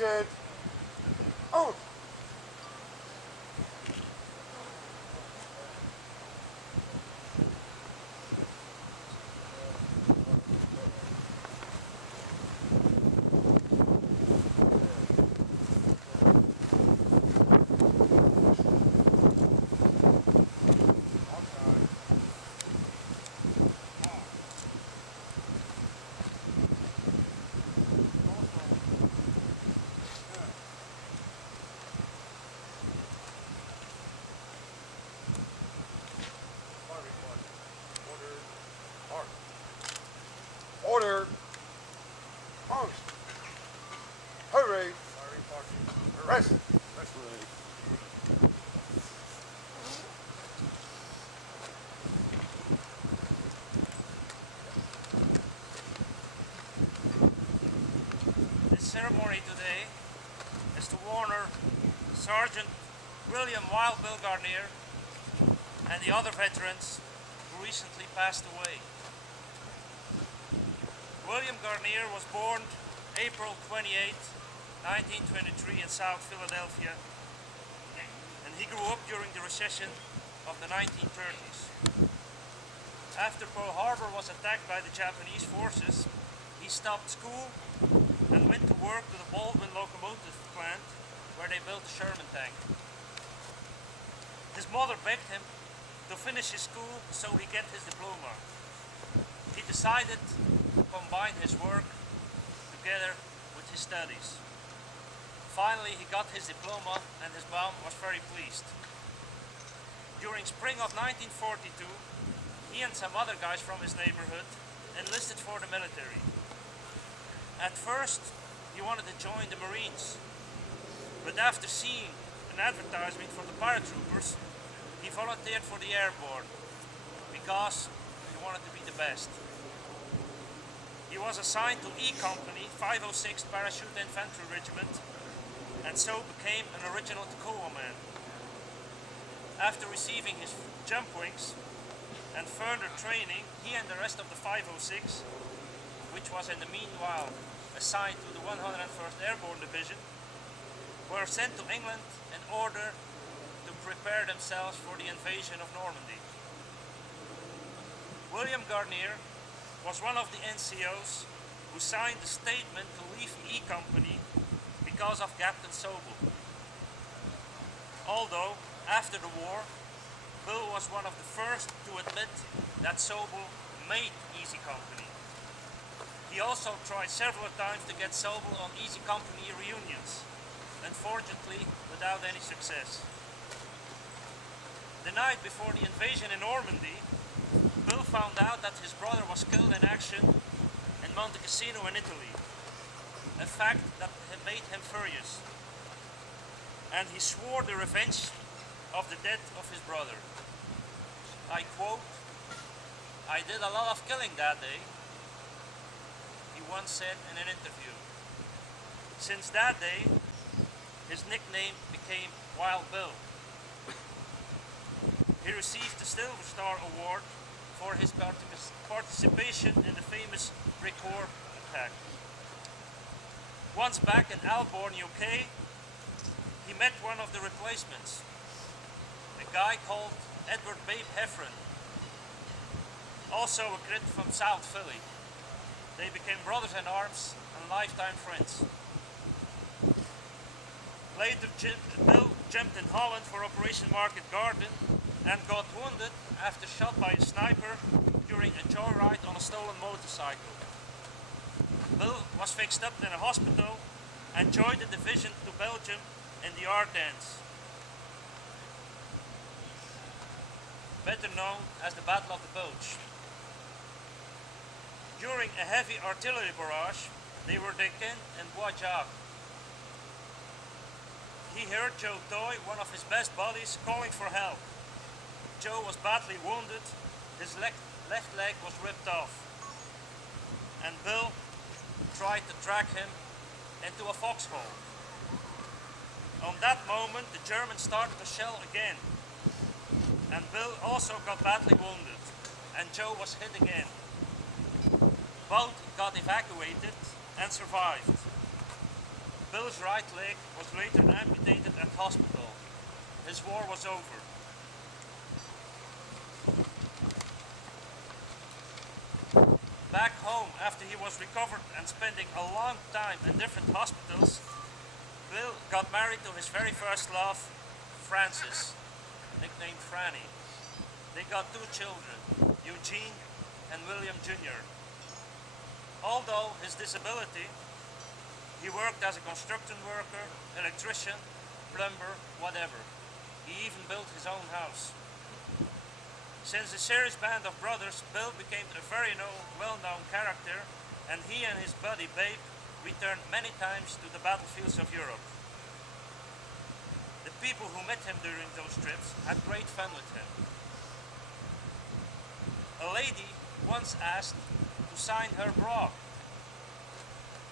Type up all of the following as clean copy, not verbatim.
said, oh. Order. Post. Hurry. Rest. Rest. This ceremony today is to honor Sergeant William Wild Bill Guarnere and the other veterans who recently passed away. William Guarnere was born April 28, 1923 in South Philadelphia, and he grew up during the recession of the 1930s. After Pearl Harbor was attacked by the Japanese forces, he stopped school and went to work to the Baldwin locomotive plant where they built the Sherman tank. His mother begged him to finish his school so he get his diploma. He decided to combine his work together with his studies. Finally, he got his diploma and his mom was very pleased. During spring of 1942, he and some other guys from his neighborhood enlisted for the military. At first, he wanted to join the Marines, but after seeing an advertisement for the paratroopers, he volunteered for the airborne because he wanted to be the best. He was assigned to E Company 506 Parachute Infantry Regiment and so became an original Tacoma man. After receiving his jump wings and further training, he and the rest of the 506, which was in the meanwhile assigned to the 101st Airborne Division, were sent to England in order to prepare themselves for the invasion of Normandy. William Guarnere was one of the NCOs who signed the statement to leave E Company because of Captain Sobel. Although, after the war, Bill was one of the first to admit that Sobel made Easy Company. He also tried several times to get Sobel on Easy Company reunions, unfortunately without any success. The night before the invasion in Normandy, Bill found out that his brother was killed in action in Monte Cassino in Italy, a fact that made him furious, and he swore the revenge of the death of his brother. I quote, "I did a lot of killing that day," he once said in an interview. Since that day, his nickname became Wild Bill. He received the Silver Star Award for his participation in the famous Bricourt attack. Once back in Alborn, UK, he met one of the replacements, a guy called Edward Babe Heffron, also a Crit from South Philly. They became brothers in arms and lifetime friends. Later, Bill jumped in Holland for Operation Market Garden and got wounded after shot by a sniper during a joyride on a stolen motorcycle. Bill was fixed up in a hospital and joined the division to Belgium in the Ardennes, better known as the Battle of the Bulge. During a heavy artillery barrage, they were taken in Bois-Jacques. He heard Joe Toy, one of his best buddies, calling for help. Joe was badly wounded, his left leg was ripped off, and Bill tried to drag him into a foxhole. On that moment, the Germans started to shell again, and Bill also got badly wounded, and Joe was hit again. Both got evacuated and survived. Bill's right leg was later amputated at hospital. His war was over. Back home, after he was recovered and spending a long time in different hospitals, Bill got married to his very first love, Frances, nicknamed Franny. They got 2 children, Eugene and William Jr. Although his disability, he worked as a construction worker, electrician, plumber, whatever. He even built his own house. Since the series band of brothers, Bill became a very well-known character, and he and his buddy Babe returned many times to the battlefields of Europe. The people who met him during those trips had great fun with him. A lady once asked to sign her bra.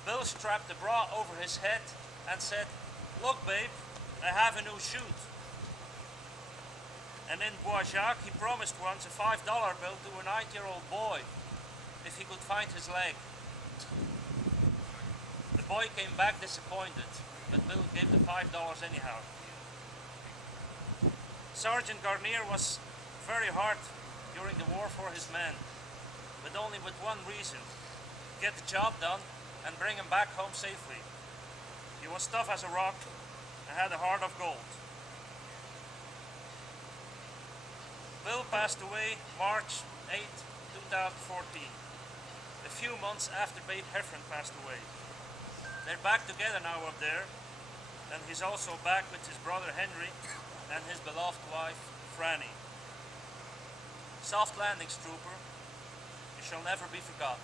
Bill strapped the bra over his head and said, "Look, babe, I have a new shoot." And in Bois-Jacques, he promised once a $5 bill to a 9-year-old boy if he could find his leg. The boy came back disappointed, but Bill gave the $5 anyhow. Sergeant Guarnere was very hard during the war for his men, but only with one reason: get the job done and bring him back home safely. He was tough as a rock and had a heart of gold. Bill passed away March 8, 2014, a few months after Babe Heffron passed away. They're back together now up there, and he's also back with his brother Henry and his beloved wife Franny. Soft landings, trooper. You shall never be forgotten.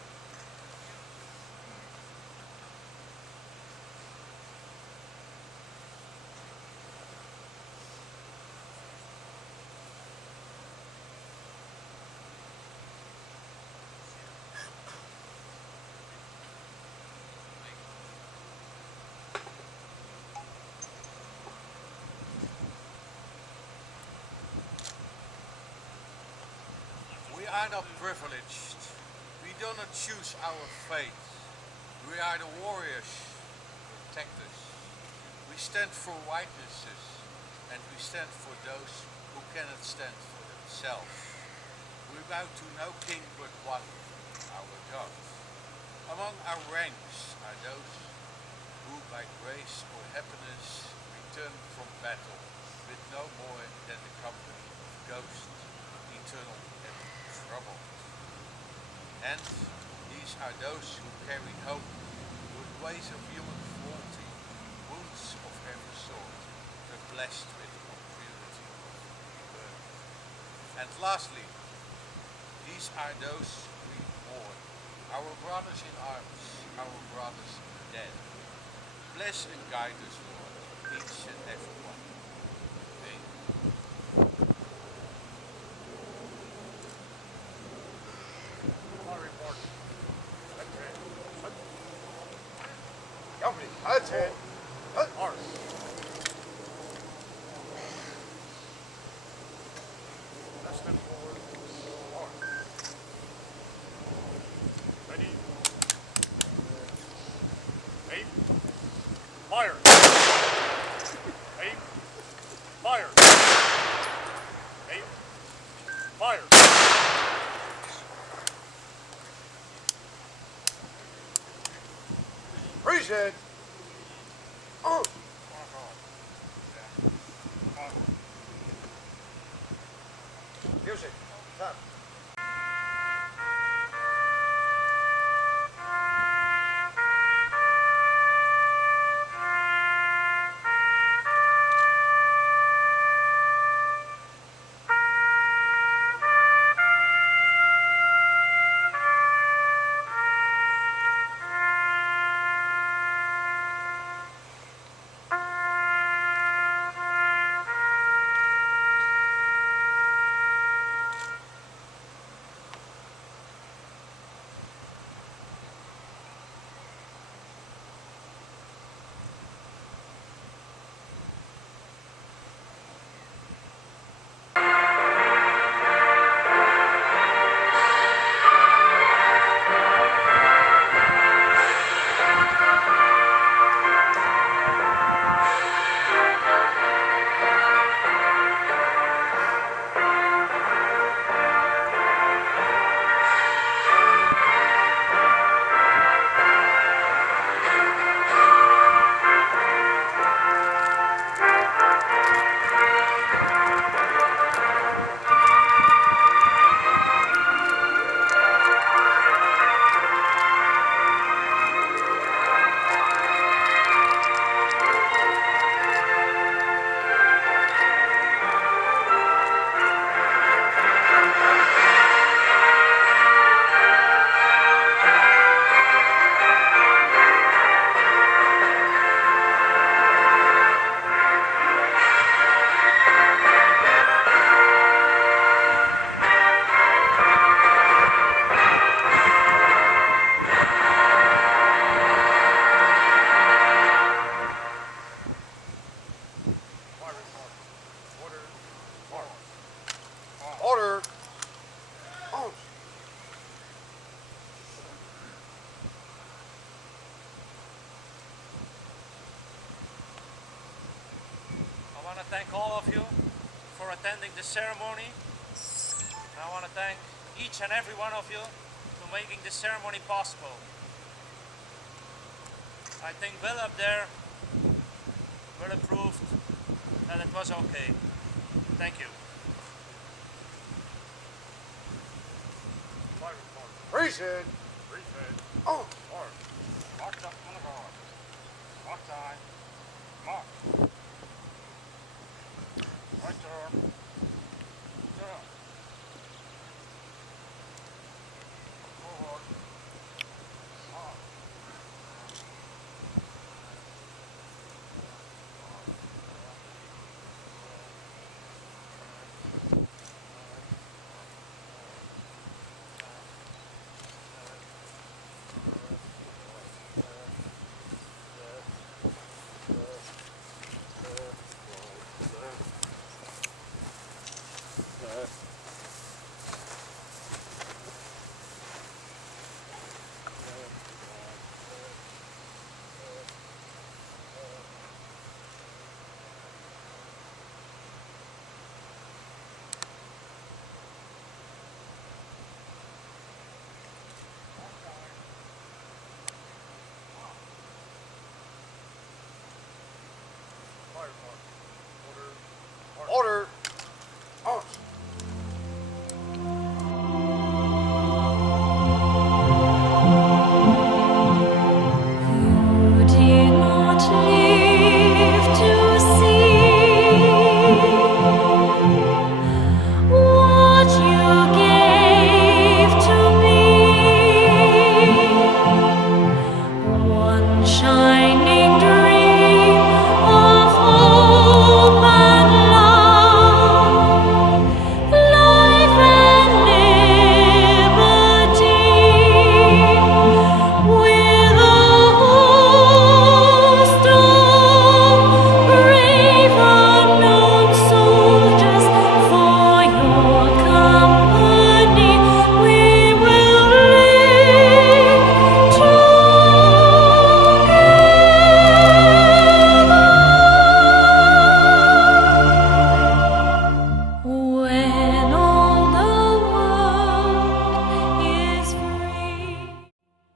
We are not privileged. We do not choose our fate. We are the warriors, protectors. We stand for witnesses, and we stand for those who cannot stand for themselves. We bow to no king but one, our God. Among our ranks are those who by grace or happiness return from battle with no more than the company of ghosts, eternal and troubled. And these are those who carry home with ways of human cruelty, wounds of every sort, but blessed with purity of birth. And lastly, these are those we mourn, our brothers in arms, our brothers dead. Bless and guide us, Lord, each and every one. Amen. Company, that's it. Mark. Let's step forward. Mark. Ready. Aim. Fire. Aim. Fire. Aim. Fire. Appreciate it. Music. Stop. want to thank all of you for attending the ceremony. I want to thank each and every one of you for making this ceremony possible. I think Will up there will approve that it was okay. Thank you. Fire department. Reset. Reset. Oh. Mark. Marked up on the guard. Mark time. Mark. Right there. Down. Forward. Mark. Fire department. Order. Order. Out. You did not live to see what you gave to me. One shine.